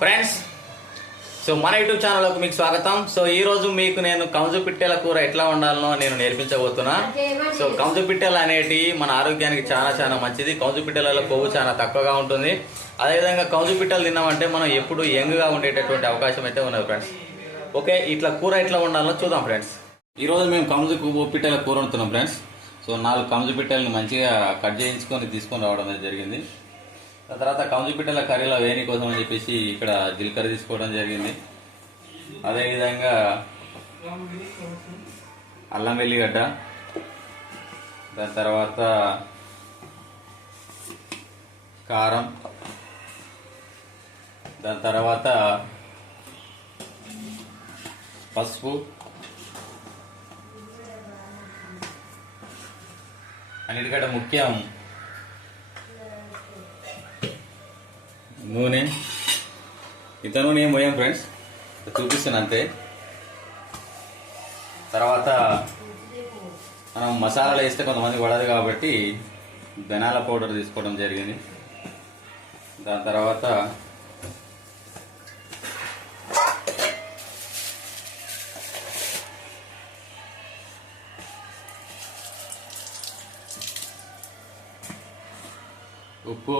Friends, so మన YouTube ఛానల్కి మీకు స్వాగతం. సో ఈ రోజు మీకు నేను కంజు పిట్టెల కూర ఎట్లా వండాలనో నేను నేర్పించబోతున్నా. సో కంజు పిట్టెలు అనేటివి మన ఆరోగ్యానికి చాలా చాలా మంచిది. కంజు పిట్టెలలో కొవ్వు చాలా తక్కువగా ఉంటుంది. అదేవిధంగా కంజు పిట్టలు తిన్నామంటే మనం ఎప్పుడు యంగ్గా ఉండేటటువంటి అవకాశం అయితే ఉన్నది ఫ్రెండ్స్. ఓకే, ఇట్లా కూర ఎట్లా వండాలో చూద్దాం ఫ్రెండ్స్. ఈరోజు మేము కంజు పిట్టెల కూర వండుతున్నాం ఫ్రెండ్స్. సో 4 కంజు పిట్టెలను మంచిగా కట్ చేయించుకొని తీసుకొని రావడం అనేది జరిగింది. దాని తర్వాత కంజు పిట్టెల కర్రీలో వేని కోసం అని చెప్పేసి ఇక్కడ జీలకర్ర తీసుకోవడం జరిగింది. అదేవిధంగా అల్లం వెల్లిగడ్డ, దాని తర్వాత కారం, దాని తర్వాత పసుపు, అన్నిటికంటే ముఖ్యం నూనె. ఇంత నూనె ఏం పోయాం ఫ్రెండ్స్, చూపిస్తాను అంతే. తర్వాత మనం మసాలాలు వేస్తే కొంతమంది పడదు కాబట్టి ధనియాల పౌడర్ తీసుకోవడం జరిగింది. దాని తర్వాత ఉప్పు,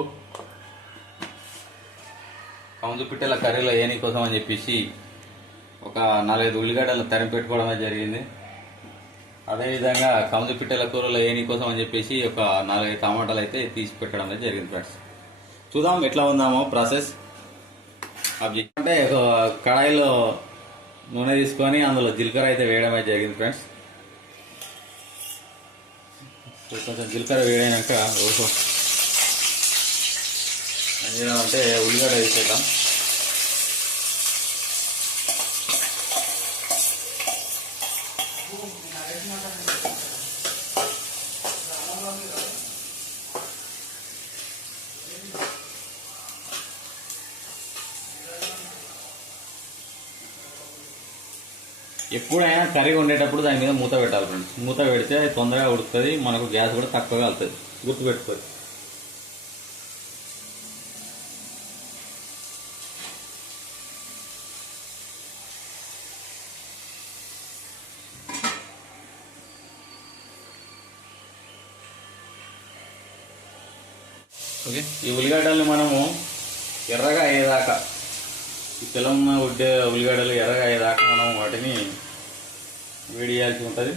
కంజు పిట్టెల కర్రీలో వేయని కోసం అని చెప్పేసి ఒక 4-5 ఉల్లిగడ్డలు తరిమి పెట్టుకోవడం జరిగింది. అదేవిధంగా కంజు పిట్టెల కూరలో వేయని కోసం అని చెప్పేసి ఒక 4-5 టమాటాలు అయితే తీసి పెట్టడం జరిగింది ఫ్రెండ్స్. చూద్దాం ఎట్లా ఉందామో ప్రాసెస్. అవి అంటే కడాయిలో నూనె తీసుకొని అందులో జీలకర్ర అయితే వేయడం జరిగింది ఫ్రెండ్స్. కొంచెం జీలకర్ర వేయడాక అంటే ఉల్లిగడ్డ వేసేద్దాం. ఎప్పుడైనా కర్రీ వండేటప్పుడు దాని మీద మూత పెట్టాలి ఫ్రెండ్స్. మూత పెడితే అది తొందరగా ఉడుకుతుంది, మనకు గ్యాస్ కూడా తక్కువగా వెళ్తుంది, గుర్తుపెట్టుకోవాలి. ఓకే, ఈ ఉల్లిగడ్డల్ని మనము ఎర్రగా అయ్యేదాకా, ఈ తెలంగాణ ఉల్లిగడ్డలు ఎర్రగా అయ్యేదాకా మనం వాటిని వేడి చేయాల్సి ఉంటుంది.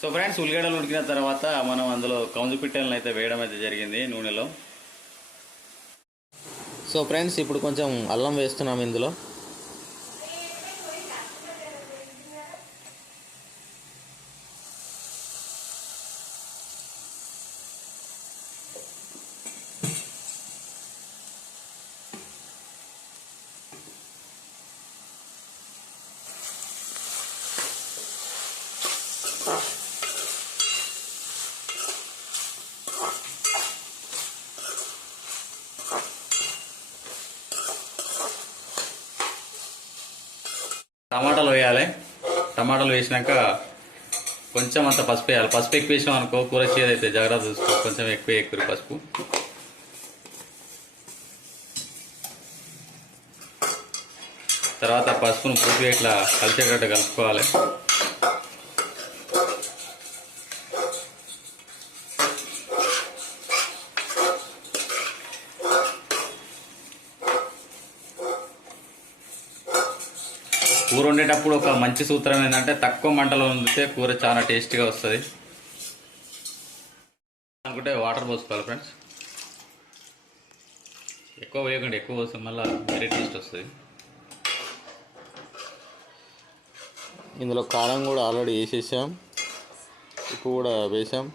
సో ఫ్రెండ్స్, ఉల్లిగడ్డలు ఉడికిన తర్వాత మనం అందులో కంజు పిట్టెలను అయితే వేయడం అయితే జరిగింది నూనెలో. సో ఫ్రెండ్స్, ఇప్పుడు కొంచెం అల్లం వేస్తున్నాం ఇందులో. టమాటాలు వేయాలి. టమాటాలు వేసినాక కొంచెం అంత పసుపు వేయాలి. పసుపు ఎక్కువ వేసినాం అనుకో కూర చేదైతే జాగ్రత్త చూసుకో. కొంచెం ఎక్కువ పసుపు. తర్వాత పసుపును పూర్తిగా ఇట్లా కలిసేటట్టు కలుపుకోవాలి. కూర వండేటప్పుడు ఒక మంచి సూత్రం ఏంటంటే తక్కువ మంటలో వండితే కూర చాలా టేస్టీగా వస్తుంది. అనుకుంటే వాటర్ పోసుకోవాలి ఫ్రెండ్స్. ఎక్కువ వేయకండి, ఎక్కువ పోస్తే మళ్ళీ వేరే టేస్ట్ వస్తుంది. ఇందులో కారం కూడా ఆల్రెడీ వేసేసాం, ఉప్పు కూడా వేసాం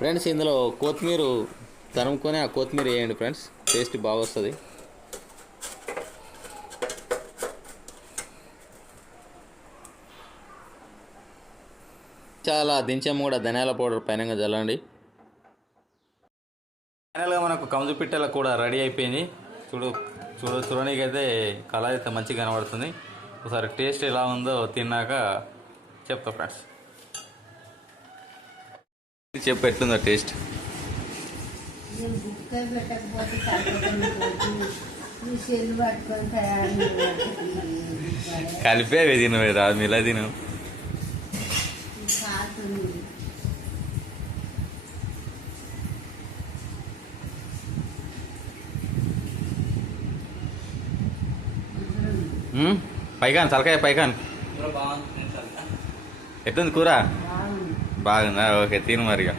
ఫ్రెండ్స్. ఇందులో కొత్తిమీర తరుముకొని ఆ కొత్తిమీర వేయండి ఫ్రెండ్స్, టేస్ట్ బాగా వస్తుంది. చాలా దించాము కూడా ధనియాల పౌడర్ పైన చల్లండి. ఫైనల్గా మనకు కంజు పిట్టెల కూడా రెడీ అయిపోయింది. చూడడానికైతే కలర్ అయితే మంచిగా కనబడుతుంది. ఒకసారి టేస్ట్ ఎలా ఉందో తిన్నాక చెప్తా ఫ్రెండ్స్. చెప్పు ఎట్లుందో టేస్ట్. గుక్కలు పెట్టకపోతే సెల్లు పట్టుకొని తయారు కలిపే తిను రాదు ఇలా తిను. కాలుతుంది. పైకాన్ తలకాయ పైకాన్ ఎట్లుంది కూర? బాగుందా? ఓకే తిను మరిగా.